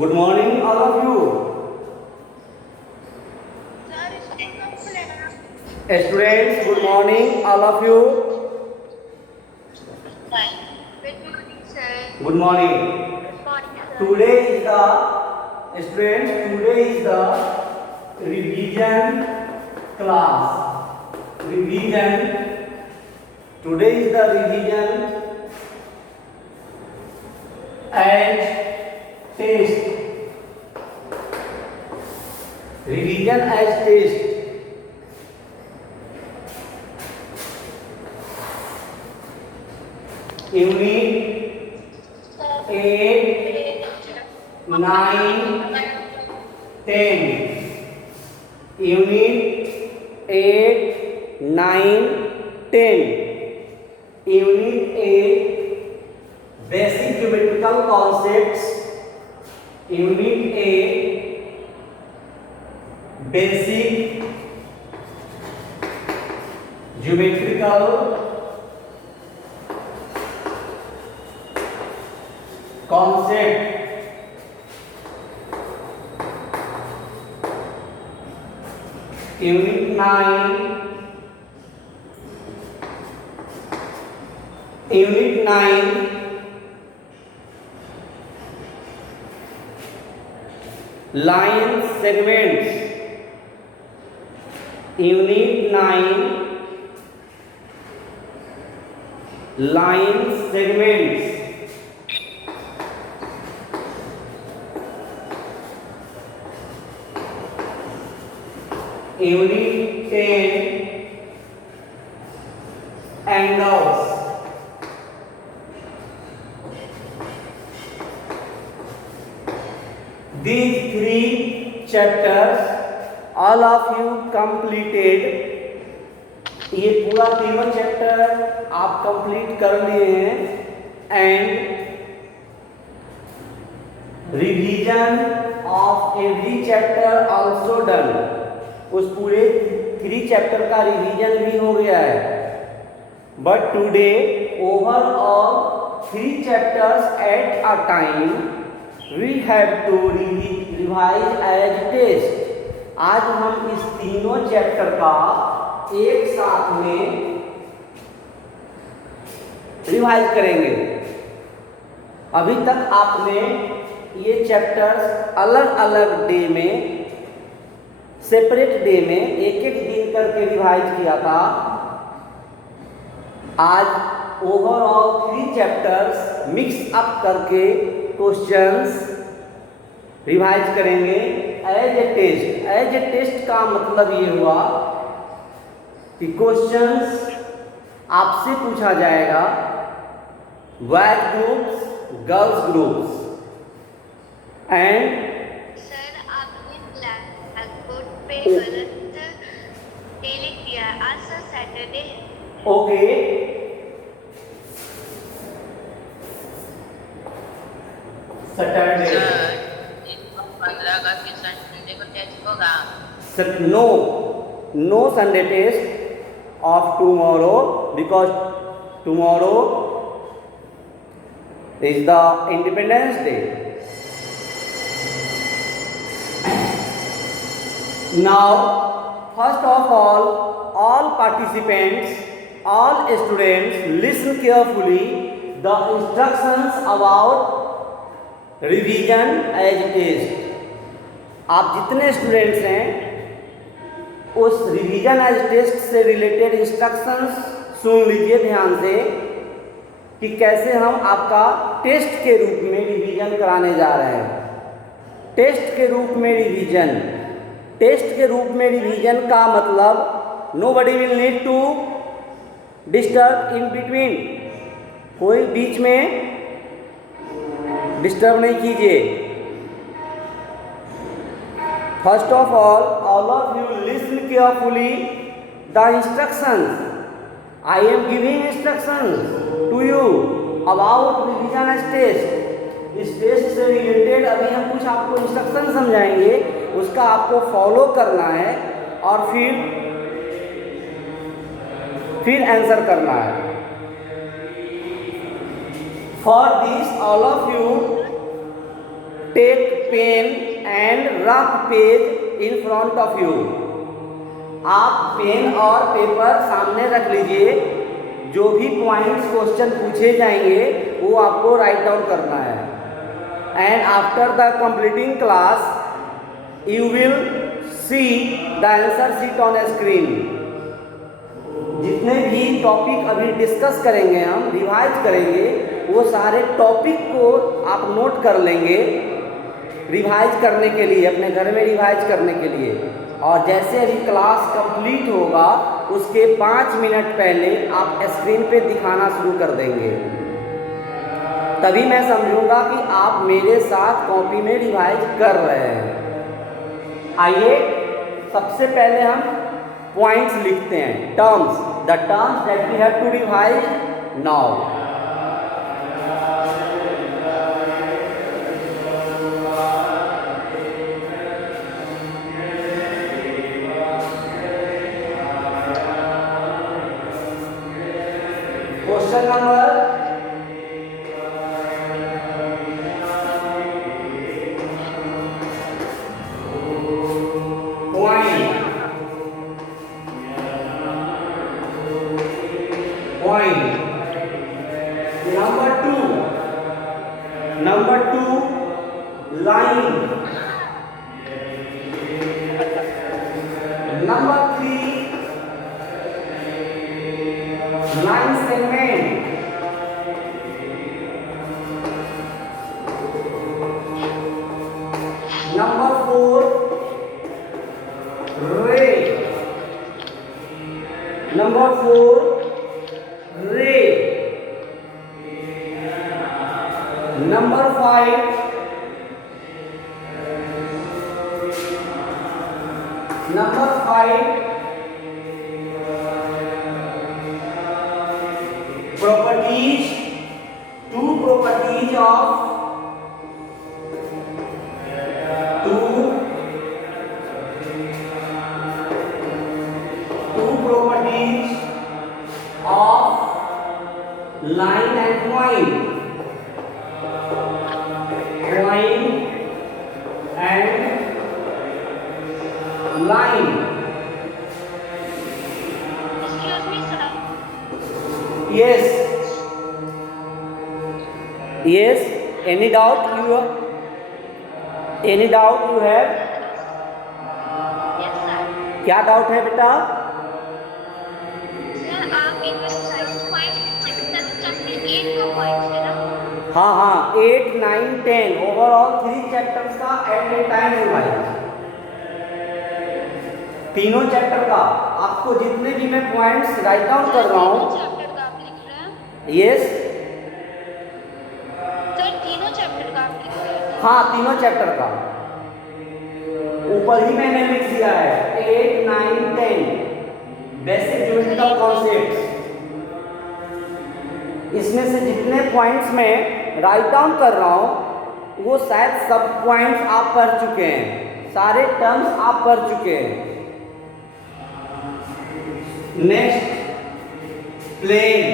Good morning, all of you. Students, good morning, all of you. Good morning, sir. Good morning. Good morning, sir. Today is the revision class. Revision. Today is the revision and test. Revision as test. Unit 8, 9, 10. Unit 8, 9, 10. Unit 8, basic geometrical concepts. Unit 8, basic geometrical concept. Unit 9, line segments. Unit 9, line segments. Unit 10, angles. These three chapters all of you completed. ये पूरा तीनों chapter आप complete कर लिए हैं and revision of every chapter also done. उस पूरे 3 chapter का रिवीजन भी हो गया है. But today overall 3 chapters at a time we have to revise as test. आज हम इस तीनों चैप्टर का एक साथ में रिवाइज करेंगे. अभी तक आपने ये चैप्टर्स अलग अलग डे में, सेपरेट डे में एक एक दिन करके रिवाइज किया था. आज ओवरऑल 3 चैप्टर्स मिक्स अप करके क्वेश्चंस रिवाइज करेंगे as a test. As a test का मतलब ये हुआ कि क्वेश्चंस आपसे पूछा जाएगा boys groups, girls groups and sir, आपने ब्लैक बोर्ड पे गलत डे लिख दिया. आज सर सैटरडे है. ओके. सैटरडे. 15 अगस्त के संडे को टेस्ट होगा. No Sunday test of tomorrow because tomorrow is the Independence Day. Now, first of all participants, all students, listen carefully the instructions about revision as test. आप जितने students हैं उस revision as test से related instructions सुन लीजिए ध्यान से कि कैसे हम आपका टेस्ट के रूप में रिवीजन कराने जा रहे हैं. टेस्ट के रूप में रिवीजन. टेस्ट के रूप में रिवीजन का मतलब nobody will need to disturb in between. कोई बीच में डिस्टर्ब नहीं कीजिए. First of all of you listen carefully the instructions. I am giving instructions to you about revision as test. इस टेस्ट से रिलेटेड अभी हम कुछ आपको इंस्ट्रक्शन समझाएंगे, उसका आपको फॉलो करना है और फिर आंसर करना है. For this all of you take pen and rough page in front of you. आप पेन और पेपर सामने रख लीजिए। जो भी पॉइंट्स क्वेश्चन पूछे जाएंगे वो आपको राइट डाउन करना है। And after the completing class you will see the answer sheet on screen. जितने भी टॉपिक अभी डिस्कस करेंगे, हम रिवाइज करेंगे, वो सारे टॉपिक को आप नोट कर लेंगे रिवाइज करने के लिए, अपने घर में रिवाइज करने के लिए। और जैसे अभी क्लास कंप्लीट होगा उसके 5 मिनट पहले आप स्क्रीन पे दिखाना शुरू कर देंगे, तभी मैं समझूंगा कि आप मेरे साथ कॉपी में रिवाइज कर रहे हैं। आइए सबसे पहले हम पॉइंट्स लिखते हैं, terms, the terms that we have to revise now. Question number point. Number two, line. Number three, line segment. Number four, ray. Number four, ray. Number five, properties, two properties of line and point. Line. Excuse me, sir. Yes. Any doubt you have? Yes, sir. क्या doubt है बेटा? Sir आप exercise 5 chapter 8 का point है ना? हाँ 8, 9, 10 overall 3 chapters का eight ए time revise. तीनों चैप्टर का आपको जितने भी मैं पॉइंट्स राइट डाउन कर रहा हूँ। चैप्टर का आप लिख रहे हैं? यस सर तीनों चैप्टर का आप लिख रहे हैं? हाँ, तीनों चैप्टर का ऊपर ही मैंने लिख दिया है 8, 9, 10 बेसिक ज्योमेट्रिकल कॉन्सेप्ट्स। इसमें से जितने पॉइंट्स मैं राइट डाउन कर रहा हूँ वो शायद सब पॉइंट्स आप पढ़ चुके हैं, सारे टर्म्स आप पढ़ चुके हैं। Next plane,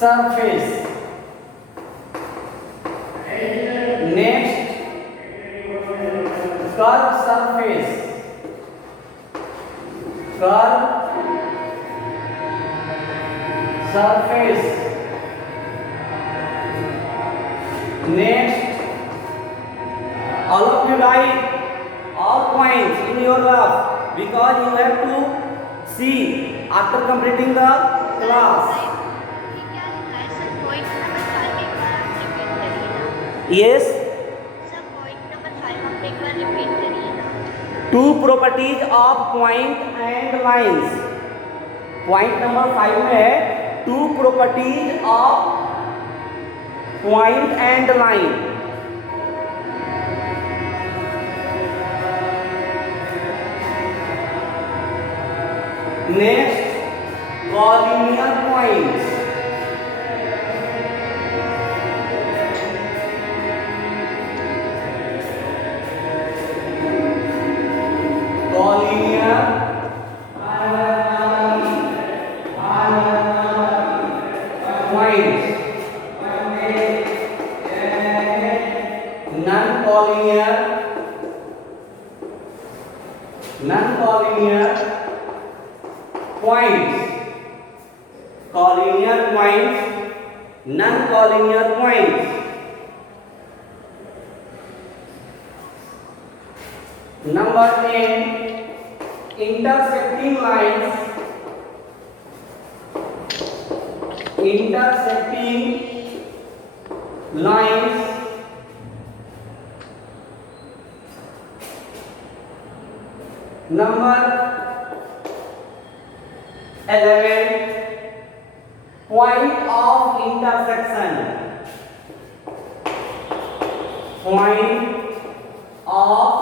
surface, next curve surface, next all of you write all points in your graph because you have to see after completing the class. ये क्या लिखा है सर? पॉइंट नंबर 5 एक बार आप रिपीट करिए ना। Yes, सर पॉइंट नंबर 5 आप एक बार रिपीट करिए ना। two properties of point and lines. Point number 5 में है two properties of point and line. Next, collinear points. Points. points, collinear points, non-collinear points. Number 10, intersecting lines, intersecting lines. Number 11, point of intersection, point of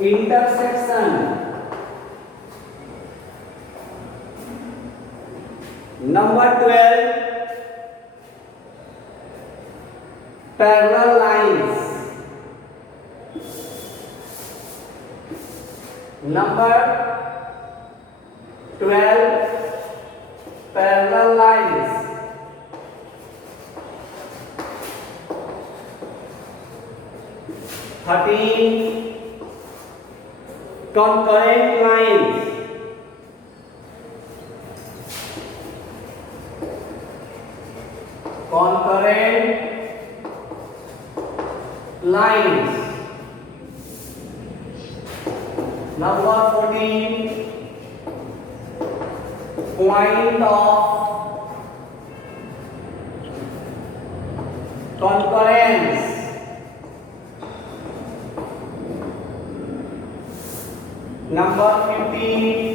intersection. Number 12, parallel lines. Number 12, parallel lines. Thirteen, concurrent lines. Concurrent lines. Number 14, point of concurrence. Number 15,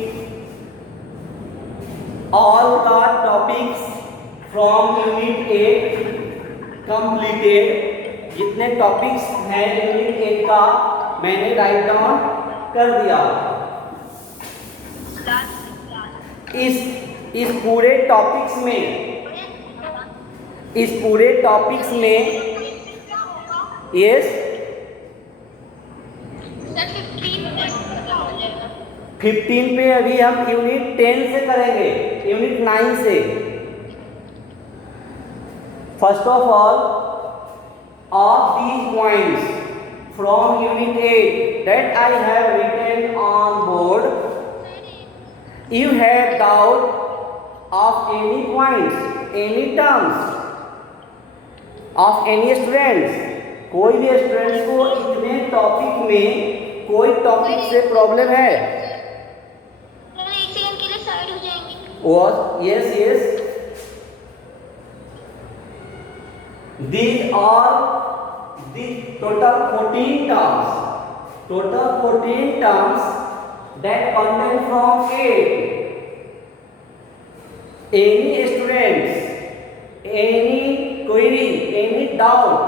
all the topics from unit 8 completed. जितने topics हैं unit 8 का मैंने write down कर दिया। इस पूरे topics में yes 15 पे अभी हम यूनिट 10 से करेंगे, यूनिट 9 से। First of all these points from unit 8 that I have written on board, you have doubt of any points, any terms of any students, कोई भी स्टूडेंट्स को इतने टॉपिक में कोई टॉपिक से प्रॉब्लम है? Yes. These are the total 14 terms. Total 14 terms that contain from 8. Any students, any query, any doubt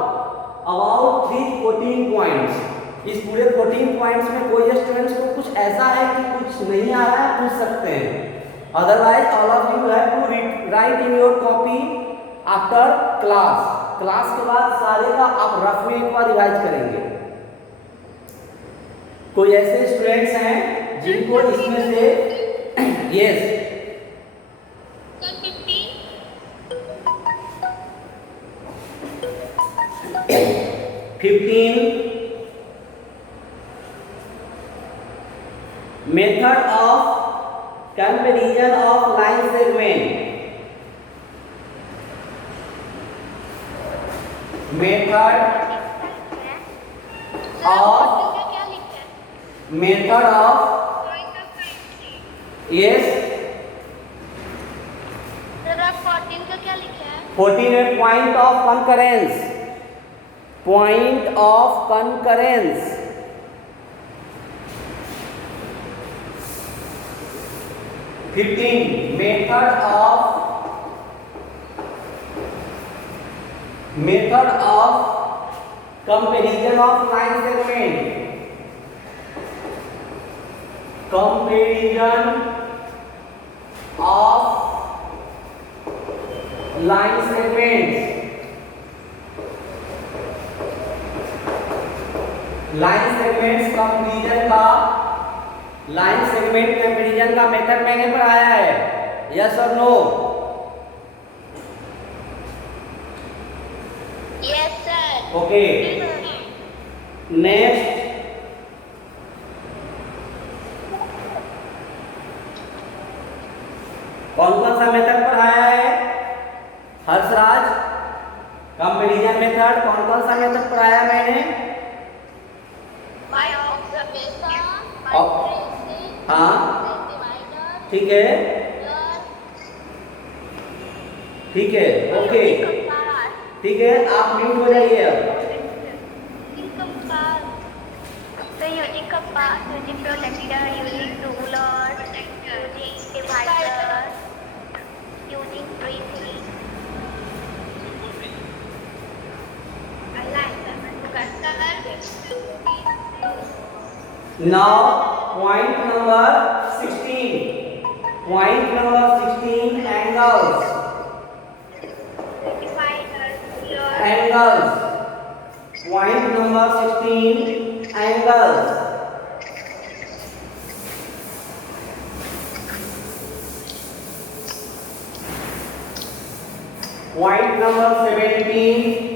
about these 14 points. इस पूरे 14 पॉइंट्स में कोई स्टूडेंट्स को कुछ ऐसा है कि कुछ नहीं आ रहा है, पूछ सकते हैं। Otherwise all of you have to write in your copy after class के बाद सारे का आप रफ में एक बार रिवाइज करेंगे। कोई ऐसे स्टूडेंट्स हैं जिनको इसमें से yes 15 method of comparison of line segment, method of yes 14 है point of concurrence, point of concurrence। method of comparison of line segment, comparison of line segments, line segments comparison का line segment comparison का method मैंने पढ़ाया है, yes और no? Yes sir. Okay, next कौन कौन सा मेथड पढ़ाया है हर्षराज? Comparison method. कौन कौन सा मेथड पढ़ाया मैंने? by observation, by और- tracing, हाँ by divider, ठीक है, ठीक है, ओके ठीक है, आप म्यूट हो जाइए अब। So using compass, using protractor, using ruler, using divider, using tracing. Now point number 16. Point number 16, angles. Angles. Point number 16, angles. Point number 17.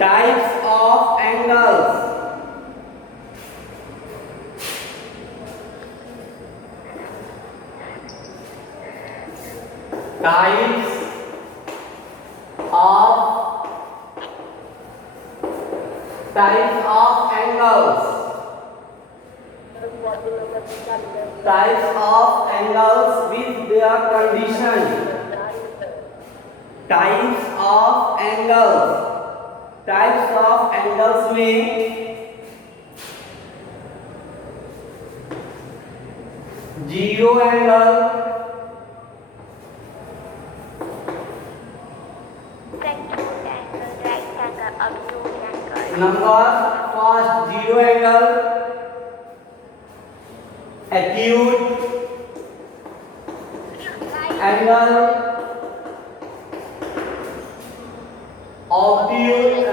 Types of angles. Types of angles. Types of angles with their condition. Types of angles. Types of angles में zero angle, number first zero angle, acute angle, obtuse,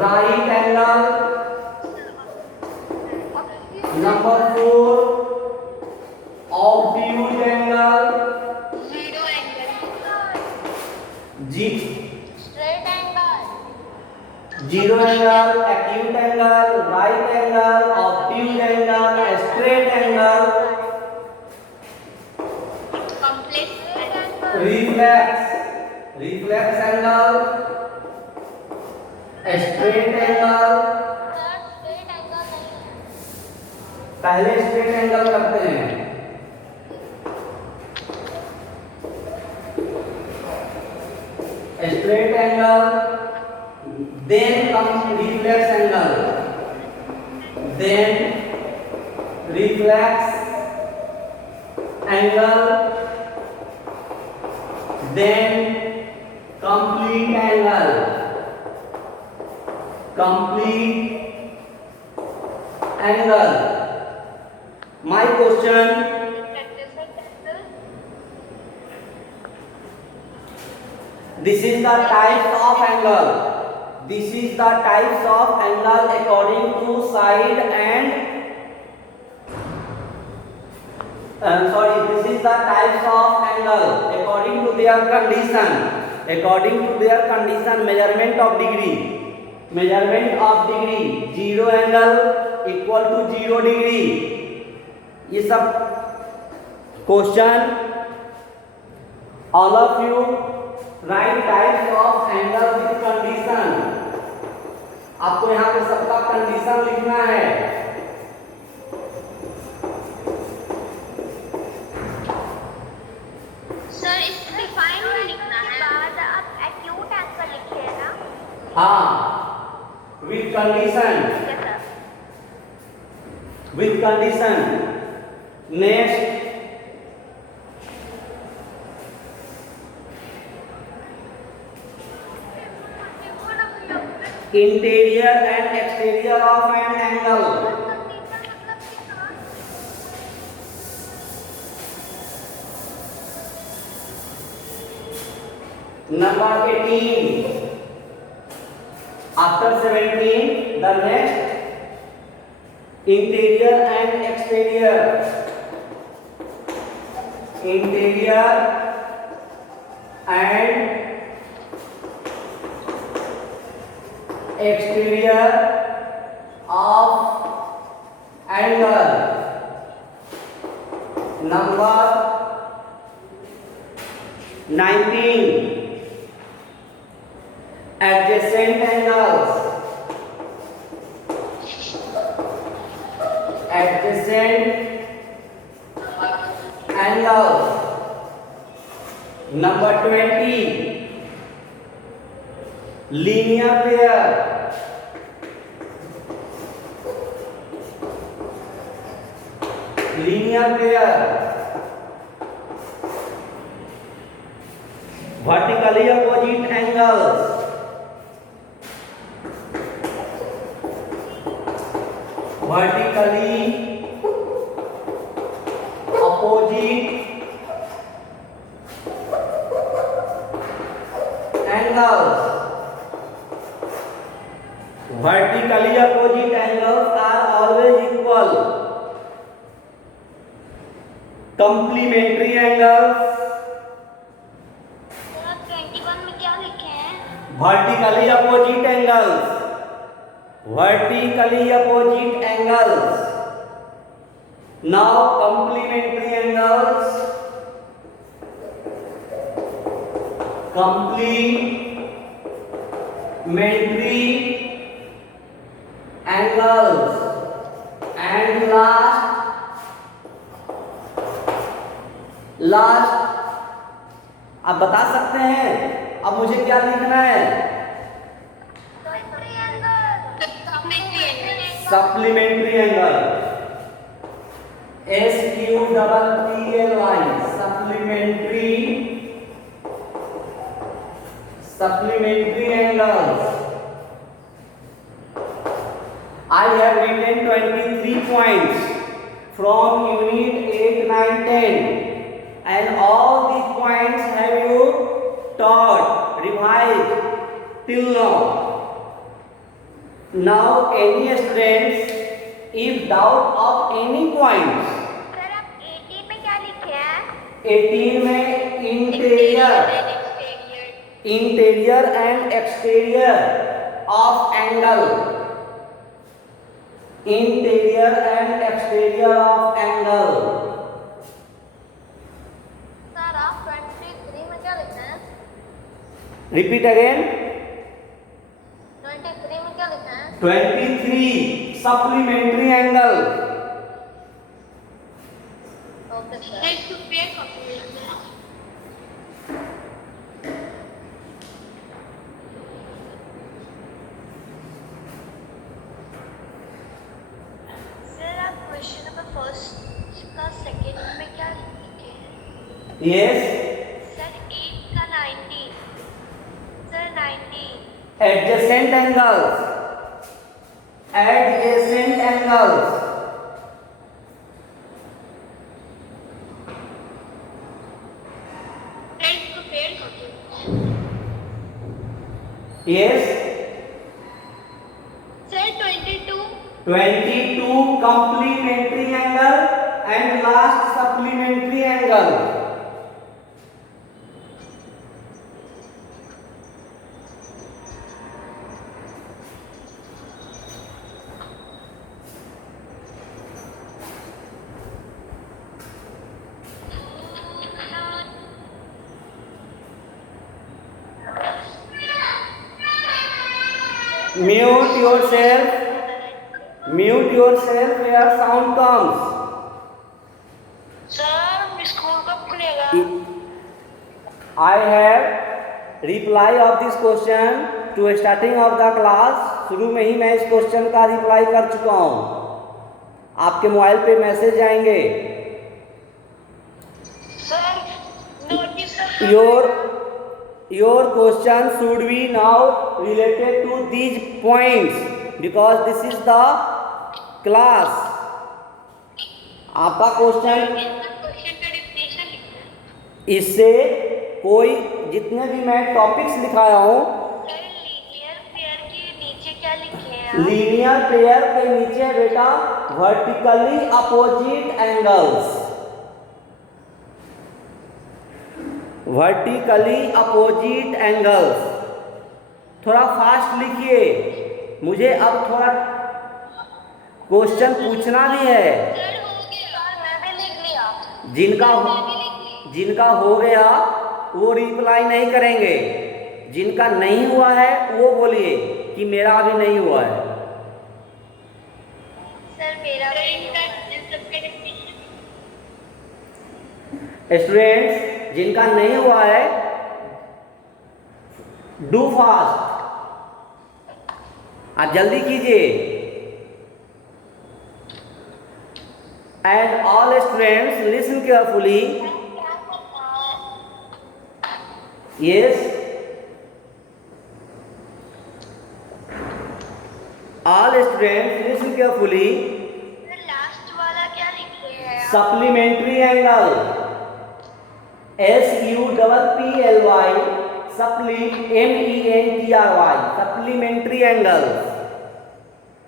right angle, number four obtuse angle, जी zero angle, acute angle, right angle, obtuse angle, straight angle, reflex angle, straight angle. पहले straight angle करते हैं, straight angle, then comes reflex angle, then reflex angle, then complete angle, complete angle. My question, this is the types of angle. This is the types of angle according to side and this is the types of angle according to their condition. According to their condition, measurement of degree. Measurement of degree. Zero angle equal to 0 degree. ये सब question all of you write types of angle with condition. आपको यहाँ पे सबका condition लिखना है। Sir इसमें define में लिखना है, बाद आप एक्यूट एंगल लिखिए ना। हाँ, with condition, ठीक है sir. with condition. Next, interior and exterior of an angle. Number 18. After 17, the next interior and exterior. Interior and exterior of angle. Number 19, adjacent angles. Adjacent angles. Number 20, linear pair. Linear pair. Vertically opposite angles. Vertically opposite angles. Vertically opposite angles are always equal. Complementary angles. Sir 21 में क्या लिखे हैं? Vertically opposite angles. Vertically opposite angles. Now complementary angles. Complementary angles. And last आप बता सकते हैं अब मुझे क्या लिखना है? Supplementary angle. SQLY. Supplementary angles. I have written 23 points from unit 8, 9, 10, and all these points have you taught, revised till now. Now any students, if doubt of any points, sir आप 18 में क्या लिखे हैं? 18 में interior and exterior of angle. Interior and exterior of angle. Sir आप 23 में क्या लिखे हैं? Repeat again. 23 में क्या लिखे हैं? 23 supplementary angle. Okay sir. Sir आप क्वेश्चन नंबर फर्स्ट का सेकंड में क्या लिखे हैं? Yes. सर 8 का 19. Sir 19. Adjacent angles. Adjacent angles. Yes. Sir 22. 22 complementary angle and last supplementary angle. Mute yourself where sound comes. Sir school कब खुलेगा? I have reply of this question to starting of the class. शुरू में ही मैं इस question का reply कर चुका हूँ. आपके मोबाइल पे मैसेज आएंगे. Sir notice Your question should be now related to these points because this is the class. आपका क्वेश्चन इससे कोई जितने भी मैं टॉपिक्स लिखाया हूँ लीनियर पेयर के नीचे क्या लिखे हैं? लीनियर पेयर के नीचे बेटा vertically opposite angles. Vertically opposite angles. थोड़ा फास्ट लिखिए, मुझे अब थोड़ा क्वेश्चन पूछना भी है। सर हो गया, मैं भी लिख लिया। जिनका मैं भी लिख ली। जिनका हो गया वो रिप्लाई नहीं करेंगे, जिनका नहीं हुआ है वो बोलिए कि मेरा अभी नहीं हुआ है। सर मेरा स्टूडेंट्स जिनका नहीं हुआ है, डू फास्ट, आप जल्दी कीजिए। And all students listen carefully. Yes, all students listen carefully. Sir last वाला क्या लिखे हैं आप? Supplementary angle, SUPPLY, MENTRY, supplementary angle.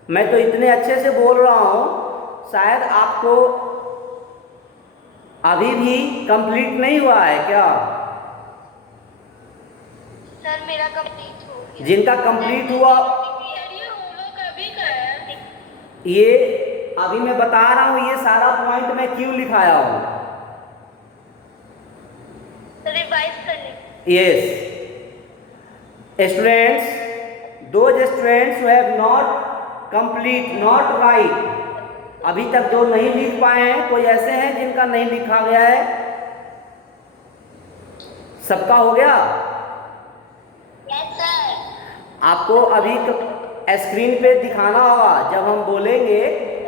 मैं तो इतने अच्छे से बोल रहा हूँ, शायद आपको अभी भी कंप्लीट नहीं हुआ है क्या? सर मेरा कंप्लीट हो गया। जिनका कंप्लीट हुआ, ये होमवर्क अभी का है। ये अभी मैं बता रहा हूँ, ये सारा पॉइंट मैं क्यों लिखाया हूँ। सर रिवाइज करने। Yes, students, those students who have not complete, not right, अभी तक जो नहीं लिख पाए हैं, कोई ऐसे हैं जिनका नहीं लिखा गया है? सबका हो गया? Yes sir. आपको अभी स्क्रीन पे दिखाना होगा, जब हम बोलेंगे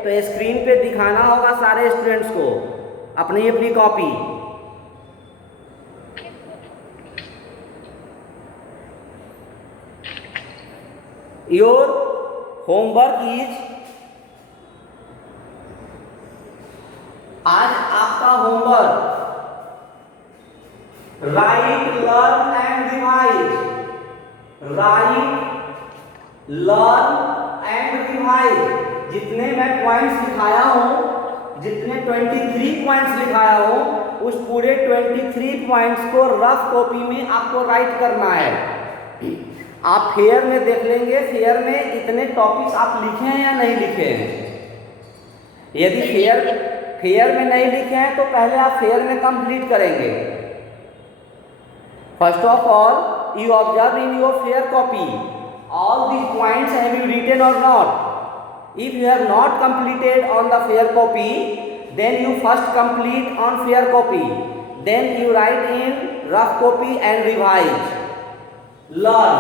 तो स्क्रीन पे दिखाना होगा सारे स्टूडेंट्स को अपनी अपनी कॉपी। योर होमवर्क इज, आज आपका homework right, learn and revise, right, learn and revise. जितने मैं पॉइंट्स लिखाया हूं, जितने 23 पॉइंट्स लिखाया हूं, उस पूरे 23 पॉइंट्स को रफ कॉपी में आपको राइट करना है। आप फेयर में देख लेंगे, फेयर में इतने टॉपिक्स आप लिखे हैं या नहीं लिखे हैं। यदि फेयर में नहीं लिखे हैं तो पहले आप फेयर में कंप्लीट करेंगे। First of all you observe in your fair copy all these points have you written or not. If you have not completed on the fair copy, then you first complete on fair copy, then you write in rough copy and revise. Learn,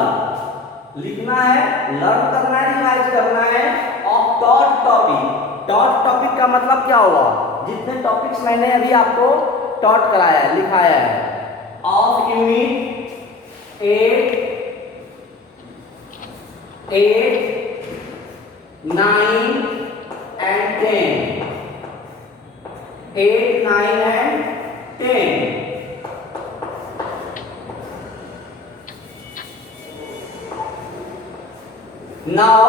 लिखना है, learn करना है, revise करना है। Of taught topic, taught topic का मतलब क्या हुआ? जितने टॉपिक्स मैंने अभी आपको टॉट कराया है, लिखाया है। Of unit 8, 9 and 10, 8, 9 and 10. Now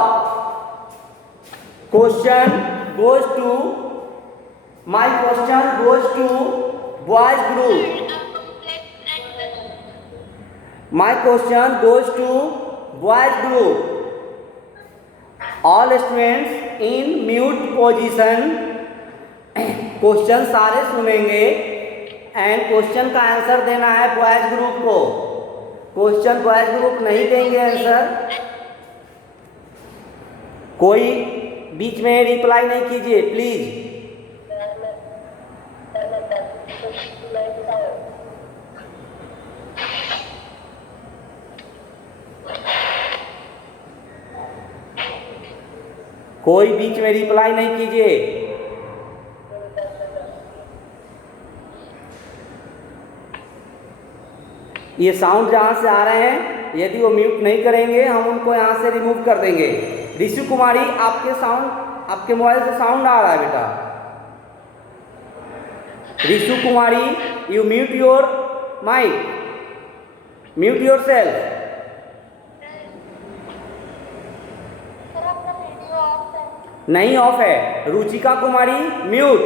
question goes to, my question goes to boys group. My question goes to boys group. All students in mute position. Question सारे सुनेंगे एंड क्वेश्चन का आंसर देना है बॉयज ग्रुप को। Question boys group नहीं देंगे answer, कोई बीच में रिप्लाई नहीं कीजिए प्लीज। कोई बीच में रिप्लाई नहीं कीजिए। ये साउंड जहां से आ रहे हैं, यदि वो म्यूट नहीं करेंगे हम उनको यहां से रिमूव कर देंगे। ऋषि कुमारी, आपके साउंड, आपके मोबाइल से साउंड आ रहा है बेटा। Rishi Kumari, you mute your mic, mute yourself. नहीं ऑफ है। Ruchika Kumari, mute.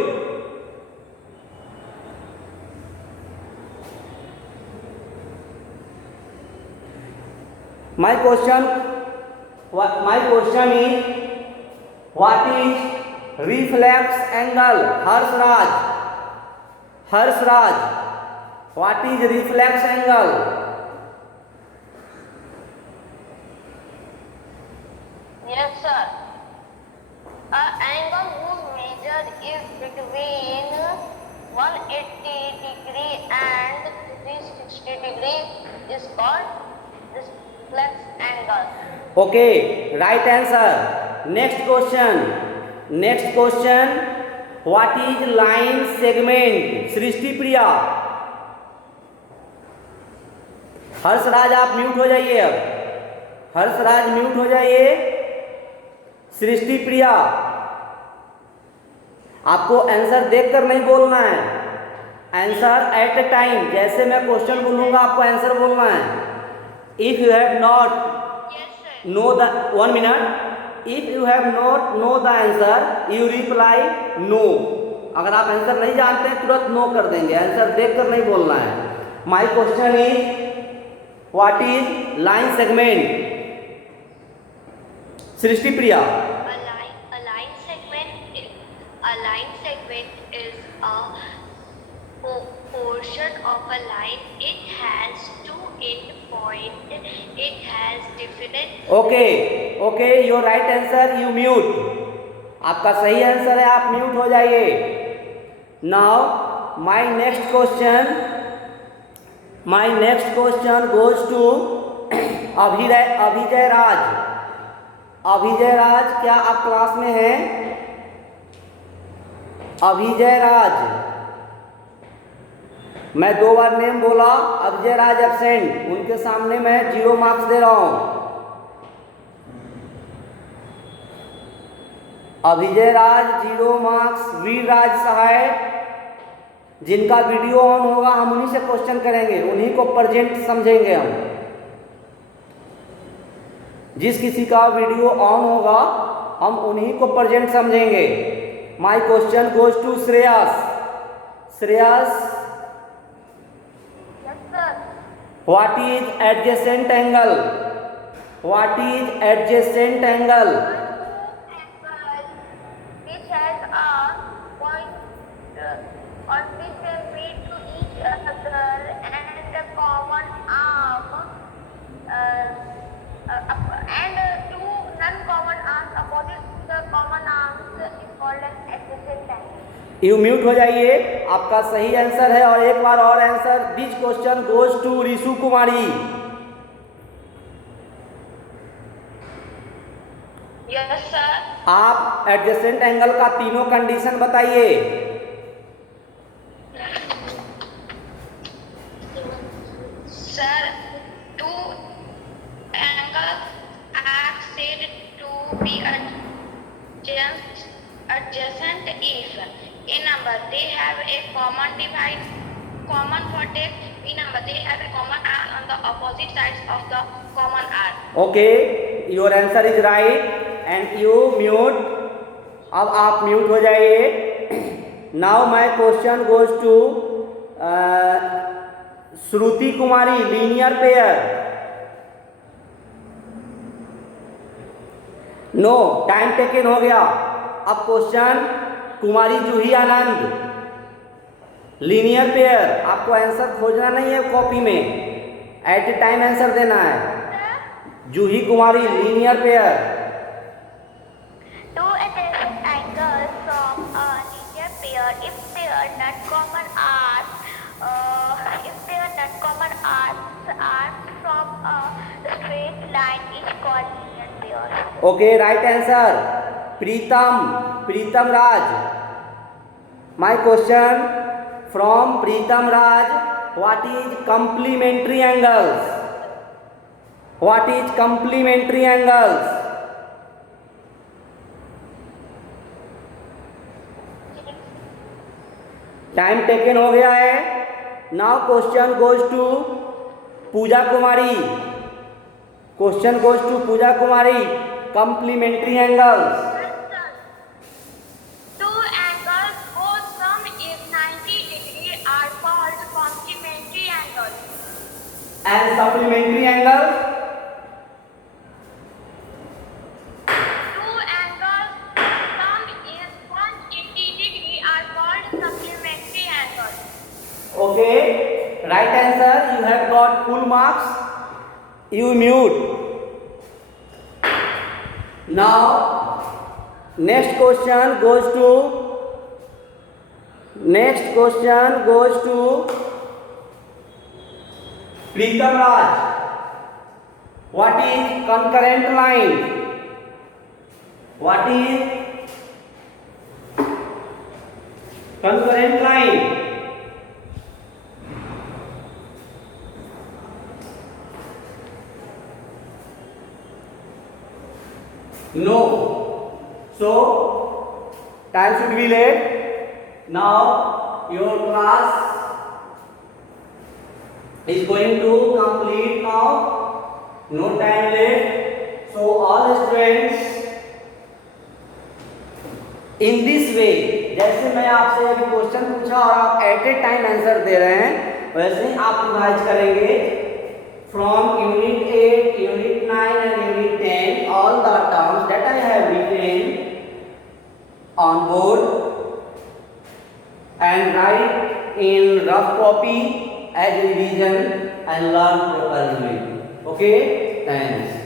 My question is, what is reflex angle? Harshraj, what is reflex angle? Yes, sir. An angle whose measure is between 180 degree and 360 degree is called reflex angle. Okay, right answer. Next question, what is line segment? सृष्टि प्रिया, हर्षराज आप mute हो जाइए, अब Harshraj mute हो जाइए। सृष्टि प्रिया, आपको answer देखकर नहीं बोलना है, आंसर एट ए टाइम। जैसे मैं क्वेश्चन बोलूंगा आपको आंसर बोलना है। If you have not Yes, sir. know the 1 minute, if you have not know the answer you reply no। अगर आप आंसर नहीं जानते हैं तुरंत नो कर देंगे, आंसर देखकर नहीं बोलना है। My question is, what is line segment? Srishti Priya, A line segment is a portion of a line. It has two end point. It has different. Okay your right answer, you mute. आपका सही answer है, आप mute हो जाइए। Now my next question goes to Abhijay Raj, क्या आप class में हैं? अभिजय राज, मैं 2 बार नेम बोला, अभिजय राज एब्सेंट, उनके सामने मैं 0 मार्क्स दे रहा हूं। अभिजय राज 0 मार्क्स। वीर राज सहाय, जिनका वीडियो ऑन होगा हम उन्हीं से क्वेश्चन करेंगे, उन्हीं को प्रेजेंट समझेंगे हम। जिस किसी का वीडियो ऑन होगा हम उन्हीं को प्रेजेंट समझेंगे। My question goes to Shreyas. Yes, sir. What is adjacent angle? What is adjacent angle? Angle which has a point on which they meet to each other and a common arm and two non-common arms opposite to the common arms is called an adjacent angle. You mute हो जाइए, आपका सही answer है। और एक बार और answer, this question goes to Rishu Kumari. Yes, sir. आप एडजेसेंट एंगल का तीनों कंडीशन बताइए। Sir, two angles are said to be adjacent if a number they have a common vertex, b number they have a common arc on the opposite sides of the common arc. Okay, your answer is right and you mute. अब आप mute हो जाइए। Now my question goes to Shruti Kumari, linear pair. No, time taken हो गया। अब question Kumari Juhi Anand, linear pair. आपको answer खोजना नहीं है कॉपी में, एट ए टाइम आंसर देना है। Juhi Kumari, linear pair. Two adjacent angles from a linear pair if their not common arcs are from a straight line is called linear pair. Okay, right answer Pritam Raj. My question from Pritam Raj, what is complementary angles? What is complementary angles? Time taken हो गया है। Now question goes to Puja Kumari. Question goes to Puja Kumari, complementary angles. Two angles whose sum is 90 degree are called complementary angles. And supplementary angle? right answer. You have got full marks. You mute. Now next question goes to Pritam Raj. What is concurrent line? What is concurrent line? No. So time should be late. Now your class is going to complete now. No time left. So all students in this way, जैसे मैं आपसे अभी question पूछा और आप eight ए time answer दे रहे हैं, वैसे ही आप रिवाइज करेंगे from unit 8, unit 9 and unit 10 all the terms that I have written on board and write in rough copy as revision and learn properly. Okay, thanks.